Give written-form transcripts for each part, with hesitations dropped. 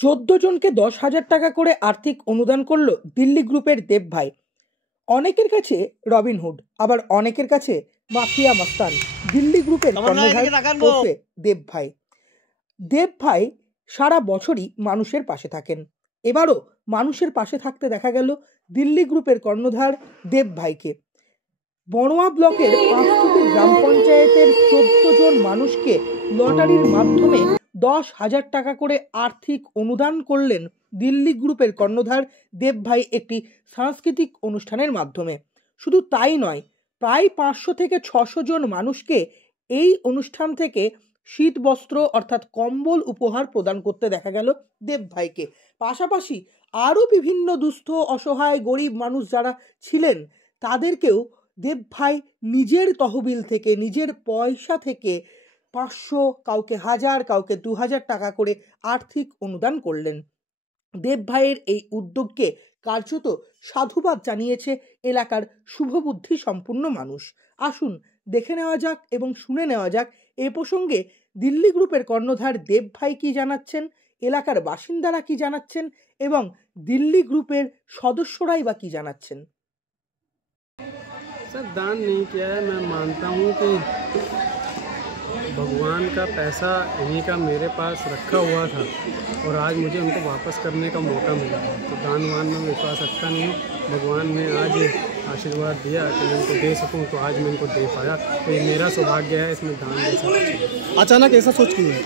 14 জনকে 10,000 টাকা করে আর্থিক অনুদান করল দিল্লি গ্রুপের দেব ভাই। অনেকের কাছে রবিনহুড, আবার অনেকের কাছে মাফিয়া মাস্তান দিল্লি গ্রুপের কর্ণধার ওরফে দেব ভাই। দেব ভাই সারা বছরই মানুষের পাশে থাকেন। এবারও মানুষের পাশে থাকতে দেখা গেল দিল্লি গ্রুপের কর্ণধার দেব ভাইকে। বড়োয়া ব্লকের 5টি গ্রাম পঞ্চায়েতের 14 জন মানুষকে লটারির মাধ্যমে 10,000 টাকা করে আর্থিক অনুদান করলেন দিল্লি গ্রুপের কর্ণধার দেব ভাই একটি সাংস্কৃতিক অনুষ্ঠানের মাধ্যমে। শুধু তাই নয়, প্রায় 500 থেকে 600 জন মানুষকে এই অনুষ্ঠান থেকে শীত বস্ত্র অর্থাৎ কম্বল উপহার প্রদান করতে দেখা গেল দেব ভাইকে। পাশাপাশি আরও বিভিন্ন দুস্থ অসহায় গরিব মানুষ যারা ছিলেন তাদেরকেও দেব ভাই নিজের তহবিল থেকে, নিজের পয়সা থেকে 500, কাউকে 1000, কাউকে 2000 টাকা করে আর্থিক অনুদান করলেন। দেব ভাইয়ের এই উদ্যোগকে কার্যত সাধুবাদ জানিয়েছে এলাকার শুভবুদ্ধি সম্পূর্ণ মানুষ। আসুন দেখে নেওয়া যাক এবং শুনে নেওয়া যাক এ প্রসঙ্গে দিল্লি গ্রুপের কর্ণধার দেব ভাই কি জানাচ্ছেন, এলাকার বাসিন্দারা কি জানাচ্ছেন এবং দিল্লি গ্রুপের সদস্যরাই বা কি জানাচ্ছেন। सर दान नहीं किया है। मैं मानता हूँ कि भगवान का पैसा इन्हीं का मेरे पास रखा हुआ था और आज मुझे उनको वापस करने का मौका मिला है, तो दान वान में विश्वास रखता नहीं हूँ। भगवान ने आज आशीर्वाद दिया कि मैं उनको दे सकूँ, तो आज मैं उनको दे पाया, तो ये मेरा सौभाग्य है। इसमें दान दे सकता। अचानक ऐसा सोच क्यों है?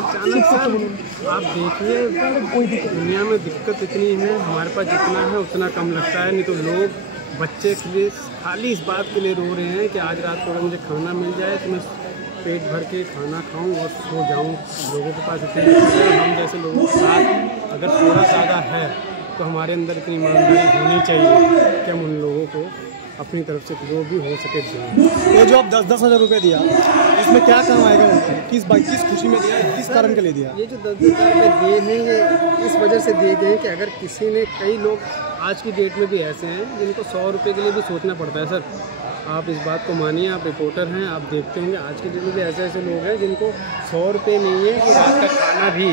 अचानक सर आप देखिए, दुनिया में दिक्कत इतनी है, हमारे पास जितना है उतना कम लगता है। नहीं तो लोग बच्चे के लिए खाली इस बात के लिए रो रहे हैं कि आज रात को अगर मुझे खाना मिल जाए तो मैं पेट भर के खाना खाऊं और सो जाऊं। लोगों के पास इतनी, हम जैसे लोगों के साथ अगर थोड़ा ज़्यादा है तो हमारे अंदर इतनी ईमानदारी होनी चाहिए कि हम उन लोगों को अपनी तरफ से जो भी हो सके दें। ये जो आप 10-10 हज़ार रुपये दिया, इसमें क्या काम आएगा उनको? किस खुशी में दिया, किस कारण के लिए दिया? ये जो 10,000 रुपये दिए हैं ये इस वजह से दिए गए कि अगर किसी ने, कई लोग आज की डेट में भी ऐसे हैं जिनको 100 रुपये के लिए भी सोचना पड़ता है। सर आप इस बात को मानिए, आप रिपोर्टर हैं, आप देखते होंगे आज की डेट में भी ऐसे लोग हैं जिनको 100 रुपये नहीं है कि रात का खाना भी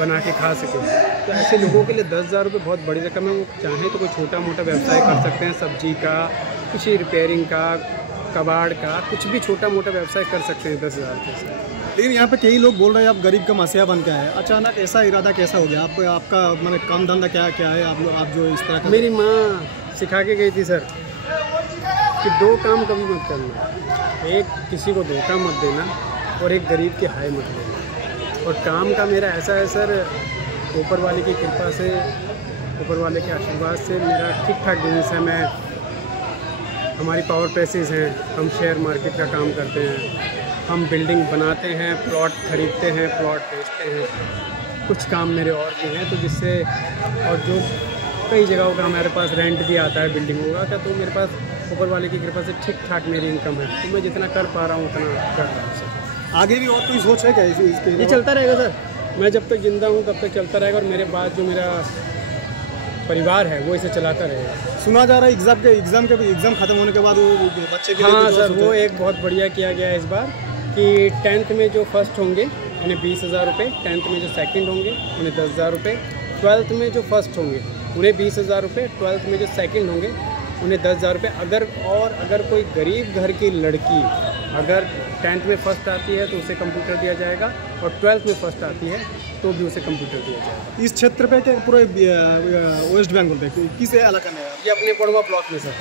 बना के खा सके। तो ऐसे लोगों के लिए 10,000 रुपये बहुत बड़ी रकम है। वो चाहें तो कोई छोटा मोटा व्यवसाय कर सकते हैं, सब्जी का, किसी रिपेयरिंग का, कबाड़ का, कुछ भी छोटा मोटा व्यवसाय कर सकते हैं 10,000 रुपये से। लेकिन यहाँ पे कई लोग बोल रहे हैं आप गरीब का मसीहा बन के आए, अचानक ऐसा इरादा कैसा हो गया? आपका मैंने काम धंधा क्या है? आप जो इस तरह का, मेरी माँ सिखा के गई थी सर कि 2 काम कभी मत करना, एक किसी को धोखा मत देना और एक गरीब की हाय मत देना। और काम का मेरा ऐसा है सर, ऊपर वाले की कृपा से, ऊपर वाले के आशीर्वाद से मेरा ठीक ठाक बिजनेस है। मैं, हमारी पावर प्रेसेस हैं, हम शेयर मार्केट का काम करते हैं, हम बिल्डिंग बनाते हैं, प्लॉट खरीदते हैं, प्लॉट बेचते हैं, कुछ काम मेरे और भी हैं। तो जिससे, और जो कई जगहों का हमारे पास रेंट भी आता है बिल्डिंगों का, तो मेरे पास ऊपर वाले की कृपा से ठीक ठाक मेरी इनकम है। तो मैं जितना कर पा रहा हूँ उतना कर रहा हूँ सर। आगे भी और कोई सोच है क्या इसके? ये चलता रहेगा सर, मैं जब तक जिंदा हूँ तब तक चलता रहेगा और मेरे बाद जो मेरा परिवार है वो इसे चलाता रहेगा। सुना जा रहा है एग्ज़ाम खत्म होने के बाद वो बच्चे के लिए, हाँ सर, वो एक बहुत बढ़िया किया गया है इस बार कि 10th में जो फर्स्ट होंगे उन्हें 20,000 रुपये, 10th में जो सेकंड होंगे उन्हें 10,000 रुपये, 12th में जो फर्स्ट होंगे उन्हें 20,000 रुपये, 12th में जो सेकंड होंगे उन्हें 10,000 रुपये। अगर कोई गरीब घर की लड़की अगर 10th में फर्स्ट आती है तो उसे कंप्यूटर दिया जाएगा और 12th में फर्स्ट आती है तो भी उसे कंप्यूटर दिया जाएगा। इस क्षेत्र पे क्या पूरे वेस्ट बंगाल में किस इलाका में? ये अपने बड़वा ब्लॉक में सर,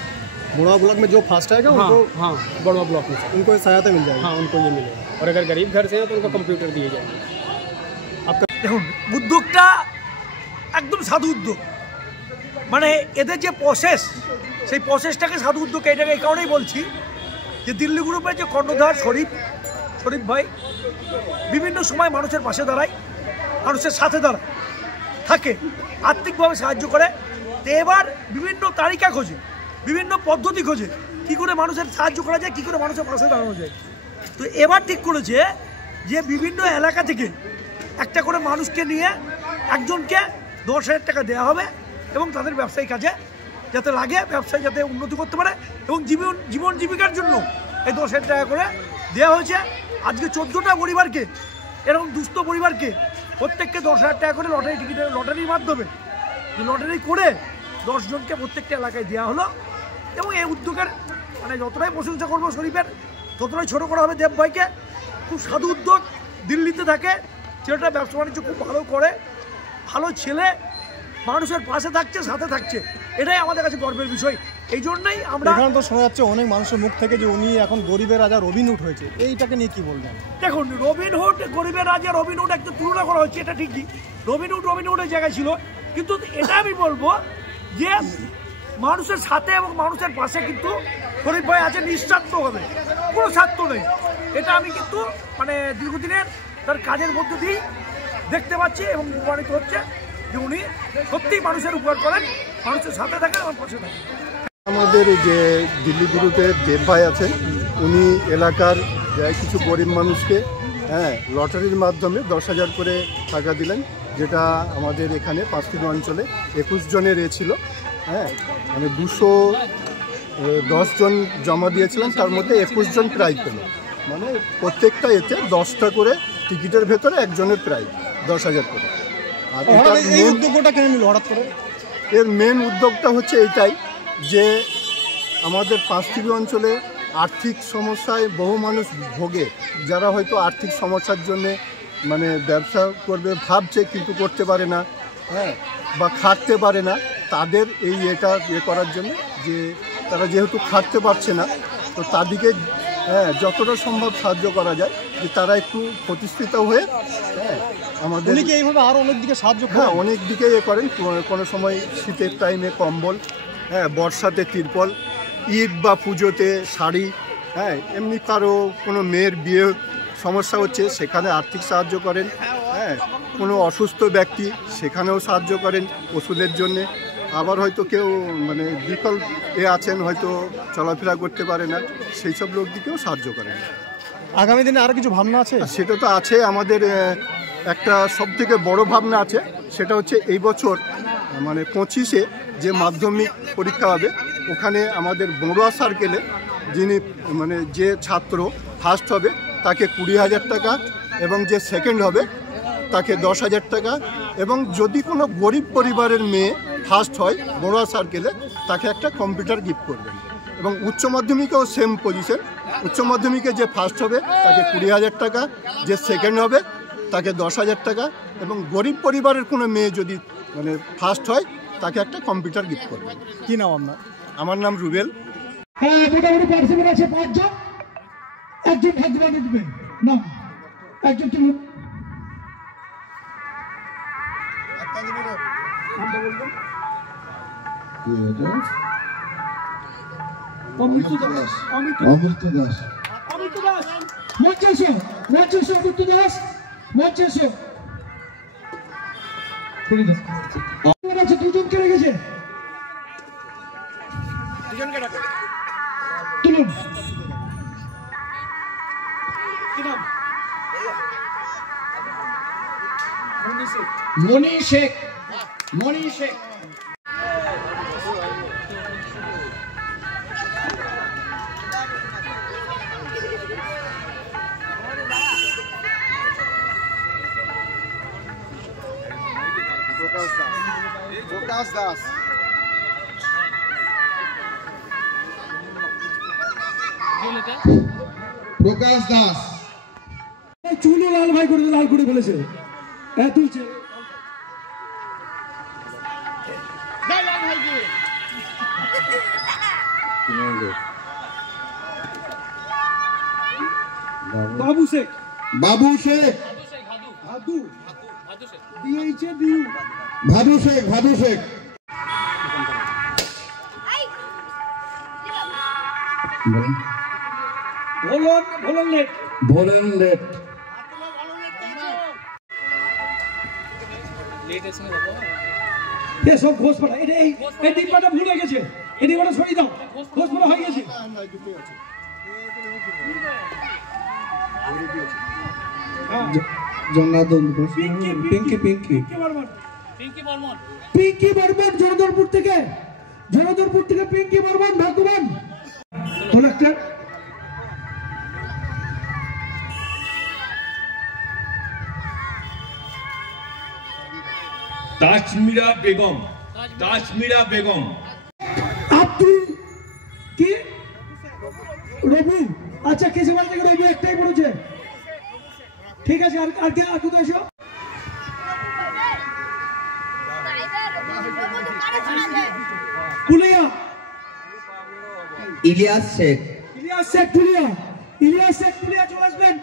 बड़वा ब्लॉक में जो फास्ट आएगा उनको, हाँ बड़वा ब्लॉक में सर, उनको सहायता मिल जाएगी। हाँ उनको ये मिलेगा। और अगर गरीब घर से हैं तो उनको कंप्यूटर दिए जाएंगे। आपका দেখুন উদ্যোগটা একদম সাধু উদ্যোগ, মানে এদের যে প্রসেস, সেই প্রসেসটাকে সাধু উদ্যোগ এই জায়গায় এই কারণেই বলছি যে দিল্লি গ্রুপের যে কর্ণধার শরীফ ভাই বিভিন্ন সময় মানুষের পাশে দাঁড়ায়, মানুষের সাথে দাঁড়ায় থাকে, আর্থিকভাবে সাহায্য করে। তো এবার বিভিন্ন তালিকা খোঁজে, বিভিন্ন পদ্ধতি খোঁজে কী করে মানুষের সাহায্য করা যায়, কী করে মানুষের পাশে দাঁড়ানো যায়। তো এবার ঠিক করেছে যে বিভিন্ন এলাকা থেকে একটা করে মানুষকে নিয়ে একজনকে 10,000 টাকা দেওয়া হবে এবং তাদের ব্যবসায়িক কাজে যাতে লাগে, ব্যবসায় যাতে উন্নতি করতে পারে এবং জীবন জীবিকার জন্য এই 10,000 টাকা করে দেওয়া হয়েছে। আজকে 14টা পরিবারকে, এরকম দুস্থ পরিবারকে প্রত্যেককে 10,000 টাকা করে লটারির মাধ্যমে লটারি করে 10 জনকে প্রত্যেকটা এলাকায় দেওয়া হলো। এবং এই উদ্যোগের মানে যতটাই প্রশংসা করবো শরীফের, ততটাই ছোটো করা হবে দেব ভাইকে। খুব সাধু উদ্যোগ, দিল্লিতে থাকে, ছেলেটা ব্যবসা বাণিজ্য খুব ভালো করে, ভালো ছেলে, মানুষের পাশে থাকছে, সাথে থাকছে, এটাই আমাদের কাছে গর্বের বিষয়। এই জন্যই আমরা এখানে তো শোনা যাচ্ছে অনেক মানুষের মুখ থেকে যে উনি এখন গরিবের রাজা রবিনহুড হয়েছে, এইটাকে নিয়ে কি বলবেন? দেখুন, রবিনহুড, গরিবের রাজা রবিনহুড একটা তুলনা করা হচ্ছে, এটা ঠিকই, রবিনহুডের জায়গায় ছিল, কিন্তু এটা আমি বলবো যে মানুষের সাথে এবং মানুষের পাশে কিন্তু শরীফ ভাই আছে নিঃস্বার্থভাবে, কোনো স্বার্থ নেই। এটা আমি কিন্তু মানে দীর্ঘদিনের তার কাজের মধ্যে দিয়েই দেখতে পাচ্ছি এবং প্রমাণিত হচ্ছে যে উনি সত্যিই মানুষের উপকার করেন, মানুষের সাথে থাকেন এবং পাশে থাকেন। আমাদের যে দিল্লি গ্রুপের দেব ভাই আছেন, উনি এলাকার কিছু গরিব মানুষকে লটারির মাধ্যমে 10,000 করে টাকা দিলেন, যেটা আমাদের এখানে 5টি অঞ্চলে 21 জনের ছিল। মানে 210 জন জমা দিয়েছিলেন, তার মধ্যে 21 জন প্রাইজ পেল। মানে প্রত্যেকটা এতে 10টা করে টিকিটের ভেতরে একজনের প্রাইজ 10,000 করে। আর এই উদ্যোগটা কেন নিল হঠাৎ করে? এর মেন উদ্যোগটা হচ্ছে এইটাই যে আমাদের 5টি অঞ্চলে আর্থিক সমস্যায় বহু মানুষ ভোগে, যারা হয়তো আর্থিক সমস্যার জন্যে মানে ব্যবসা করবে ভাবছে কিন্তু করতে পারে না, বা খাটতে পারে না। তাদের এটা করার জন্য যে তারা যেহেতু খাটতে পারছে না, তো তাদেরকে যতটা সম্ভব সাহায্য করা যায়, যে তারা একটু প্রতিষ্ঠিত হয়ে আমাদের এইভাবে আরও অনেক দিকে সাহায্য অনেক দিকে করেন। কোনো সময় শীতের টাইমে কম্বল, বর্ষাতে তিরপল, ঈদ বা পুজোতে শাড়ি, এমনি কারো কোনো মেয়ের বিয়ে সমস্যা হচ্ছে সেখানে আর্থিক সাহায্য করেন, কোনো অসুস্থ ব্যক্তি সেখানেও সাহায্য করেন ওষুধের জন্যে। আবার হয়তো কেউ মানে বিকল্প আছেন, হয়তো চলাফেরা করতে পারে না, সেই সব লোকদিকেও সাহায্য করেন। আগামী দিনে আরও কিছু ভাবনা আছে? সেটা তো আছে, আমাদের একটা সবথেকে বড় ভাবনা আছে, সেটা হচ্ছে এই বছর মানে 25-এ যে মাধ্যমিক পরীক্ষা হবে, ওখানে আমাদের বড়ুয়া সার্কেলে যিনি মানে যে ছাত্র ফার্স্ট হবে তাকে 20,000 টাকা, এবং যে সেকেন্ড হবে তাকে 10,000 টাকা, এবং যদি কোনো গরিব পরিবারের মেয়ে ফার্স্ট হয় বড়ুয়া সার্কেলে, তাকে একটা কম্পিউটার গিফট করবেন। এবং উচ্চ মাধ্যমিকেও সেম পজিশন, উচ্চ মাধ্যমিকে যে ফার্স্ট হবে তাকে 20,000 টাকা, যে সেকেন্ড হবে তাকে 10,000 টাকা, এবং গরিব পরিবারের কোনো মেয়ে যদি মানে ফার্স্ট হয় তাকে একটা কম্পিউটার গিফট করবেন। কি নাম আপনার? আমার নাম রুবেল। মোটামুটি পার্টিসিপেন্ট আছে 5 জন, একজন ভাগ্যবান উঠবে না, একজন তুলুন। অমৃত দাস, অমৃত দাস, মঞ্চেশ, অমৃত দাস, মঞ্চেশ আছে, 2 জনকে রেখেছে, তুলুন। মনি শেখ, মনি শেখ। প্রকাশ দাস, প্রকাশ দাস চুলে লাল ভাই করে লাল করে ফেলেছে, তুলছে বাবু শেখ, বাবু শেখ, ভাদু, দিয়েছে দিউ, ভাদু শেখ, ভাদু শেখ। ভোলন লেট, ভোলন লেট। সব ঘোষ পাড়া, এই ডিব্বাটা ভুল হয়ে গেছে, এই ডিব্বাটা সরিয়ে দাও, ঘোষ পাড়া হয়ে গেছে। পিঙ্কি বর্মন জনদরপুর থেকে, পিঙ্কি বর্মন ভাগ্যবান। তাসমিরা বেগম, তাসমিরা বেগম। আব্দুল কি রবি, আচ্ছা কেশিবাড়ি থেকে রবি একটাই পড়েছে, ঠিক আছে। আর কে আর কোথায় এসো? পুলিয়া ইলিয়াস শেখ, ইলিয়াস শেখ পুলিয়া, ইলিয়াস শেখ পুলিয়া চলে আসবেন।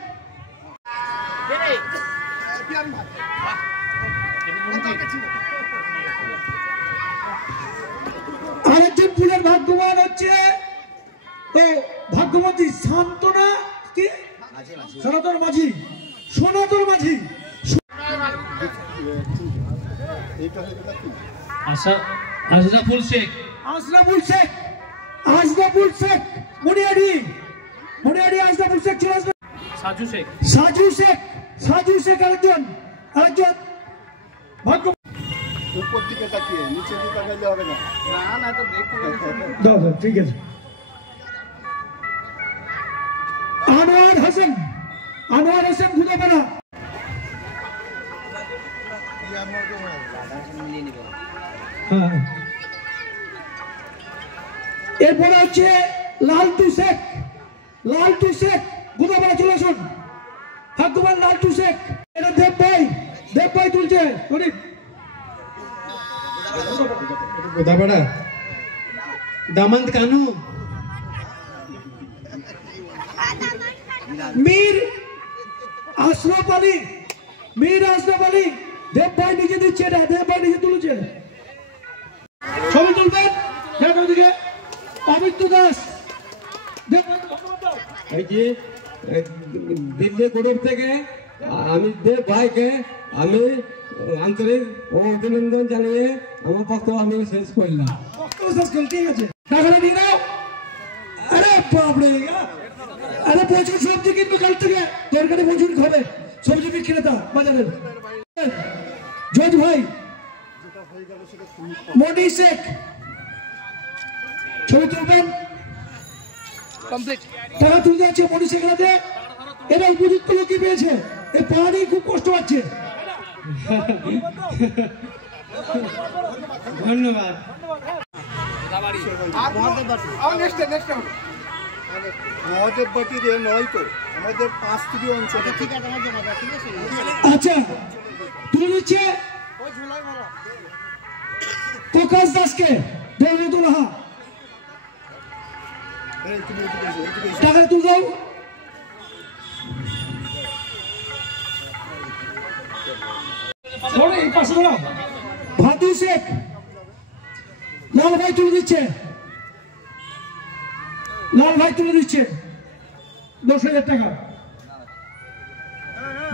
আরেকজন ফুলের ভাগ্যবান হচ্ছে ও ভাগ্যবতী শান্তনা কি সনাতন মাঝি, সনাতন মাঝি। আশরাফুল শেখ, আশরাফুল শেখ, আশরাফুল শেখ মুনিয়াডি, মুনিয়াডি আশরাফুল শেখ চলে আসবেন। সাজু শেখ, সাজু শেখ, সাজু শেখ আরেকজন, আরেকজন ভাগ্য। উপর দিকে তাকিয়ে নিচে দিকে তাকালে হবে না। না তো দেখতে দাও ঠিক আছে। আনোয়ার হোসেন, আনোয়ার হোসেন গুদাপাড়া। হ্যাঁ, এরপরে হচ্ছে লালটু শেখ, লালটু শেখ গুদাপাড়া চলে আসুন। ভাগ্যবান লালটু শেখ। এটা দেব ভাই, দেব ভাই তুলছে গোদাপাড়া দামন্ত কানু মীর আশরাফ আলী, মীর আশরাফ আলী দেব ভাই নিজে দিচ্ছে, এটা দেব ভাই নিজে তুলেছে। ছবি তুলবেন দেখো দিকে অমিত্য দাস। এই যে দিল্লি গ্রুপ থেকে আমি দেব ভাইকে আমি আন্তরিক ও অভিনন্দন জানিয়ে আমার বক্তব্য আমি শেষ করলাম। ঠিক আছে, টাকাটা নিয়ে নাও। আরে বাপরে, আরে প্রচুর সবজি কিনবে কাল থেকে, তরকারি প্রচুর খাবে, সবজি বিক্রেতা বাজারের। জজ ভাই, মনি শেখ ছবি তুলবেন, টাকা তুলতে যাচ্ছে মনি শেখ হাতে। এরা উপযুক্ত লোকই পেয়েছে, এই পাহাড়ি খুব কষ্ট পাচ্ছে। ধন্যবাদ। মহাদেব বাটির নয় তো আমাদের 5 অঞ্চলে। আচ্ছা তুলে নিচ্ছে প্রকাশ দাসকে, দেবদুল্লাহ টাকা তুলে দাও। ভাদু শেখ, লাল ভাই তুলে দিচ্ছে, লাল ভাই তুলে দিচ্ছে 10,000 টাকা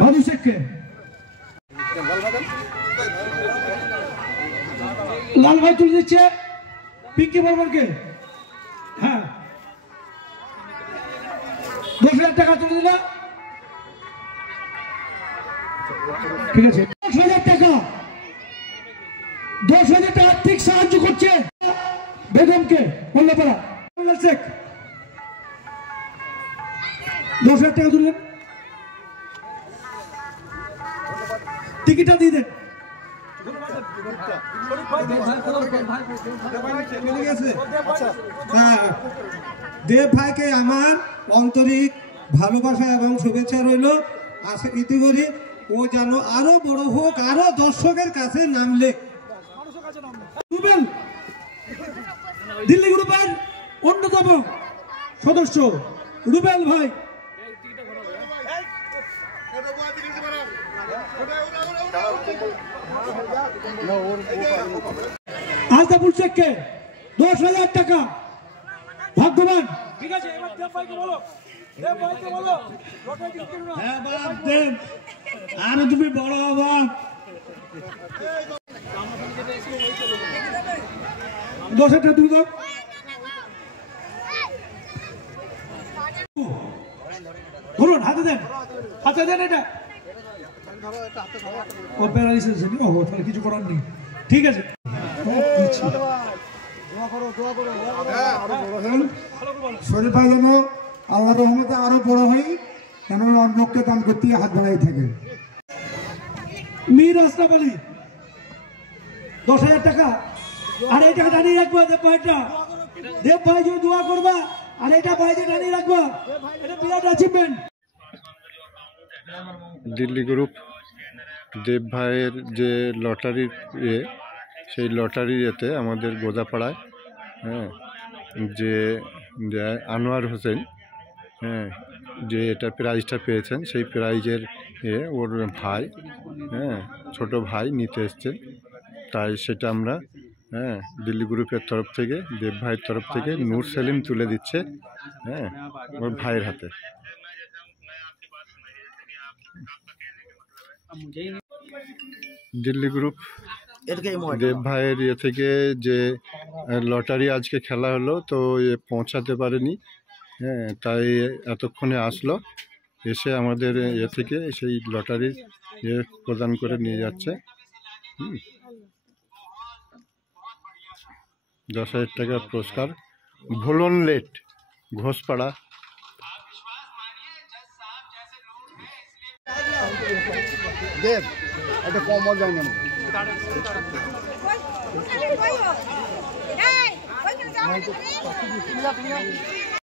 ভাদু শেখকে। লাল ভাই তুলে দিচ্ছে পিঙ্কি বর্মনকে। হ্যাঁ 10,000 টাকা তুলে দিলা, ঠিক আছে। 10,000 টাকা, 10,000 টাকা আর্থিক সাহায্য করছে বেগমকে মোল্লাপাড়া। শেখ 10,000 টাকা তুললেন, টিকিটটা দিয়ে দেন। দেব ভাইকে আমার আন্তরিক ভালোবাসা এবং শুভেচ্ছা রইল। ইতি করি ও যেন আরো বড় হোক, আরো দর্শকের কাছে নামলে। দিল্লি গ্রুপের অন্যতম সদস্য রুবেল ভাই, আজদাপুর শেখকে 10,000 টাকা ভাগ্যবান। ঠিক আছে, এবার দেব ভাইকে বলো, দেব ভাইকে বলো হ্যাঁ বাপ দেব, আর তুমি বড় হবা। 10,000 টাকা তুমি দাও। ধরুন হাতে দেন, হাতে দেন। এটা ও প্যারালাইসিস, ও তাহলে কিছু করার নেই, ঠিক আছে। শরীফ ভাই যেন আল্লাহ রহমতে আরো বড় হই, কেন লোককে দান করতে হাত বাড়াই থাকে। মীর আশরাফ আলী 10,000 টাকা। আর এই টাকা টানিয়ে রাখবা দেব ভাইটা, দেব ভাই যে দোয়া করবা আর এটা ভাইতে টানিয়ে রাখবা, এটা বিরাট অ্যাচিভমেন্ট। দিল্লি গ্রুপ দেব ভাইয়ের যে লটারির সেই লটারির এতে আমাদের গোদাপাড়ায় হ্যাঁ যে আনোয়ার হোসেন হ্যাঁ যে এটা প্রাইজটা পেয়েছেন, সেই প্রাইজের ওর ভাই হ্যাঁ ছোট ভাই নিতে এসছেন। তাই সেটা আমরা হ্যাঁ দিল্লি গ্রুপের তরফ থেকে, দেব ভাইয়ের তরফ থেকে নূর সেলিম তুলে দিচ্ছে হ্যাঁ ওর ভাইয়ের হাতে। দিল্লি গ্রুপ দেব ভাইয়ের থেকে যে লটারি আজকে খেলা হলো, তো পৌঁছাতে পারেনি হ্যাঁ, তাই এতক্ষণে আসলো, এসে আমাদের থেকে সেই লটারি প্রদান করে নিয়ে যাচ্ছে। 10,000 টাকার পুরস্কার। ভোলন লেট ঘোষপাড়া। দেব একটা কমল যায় না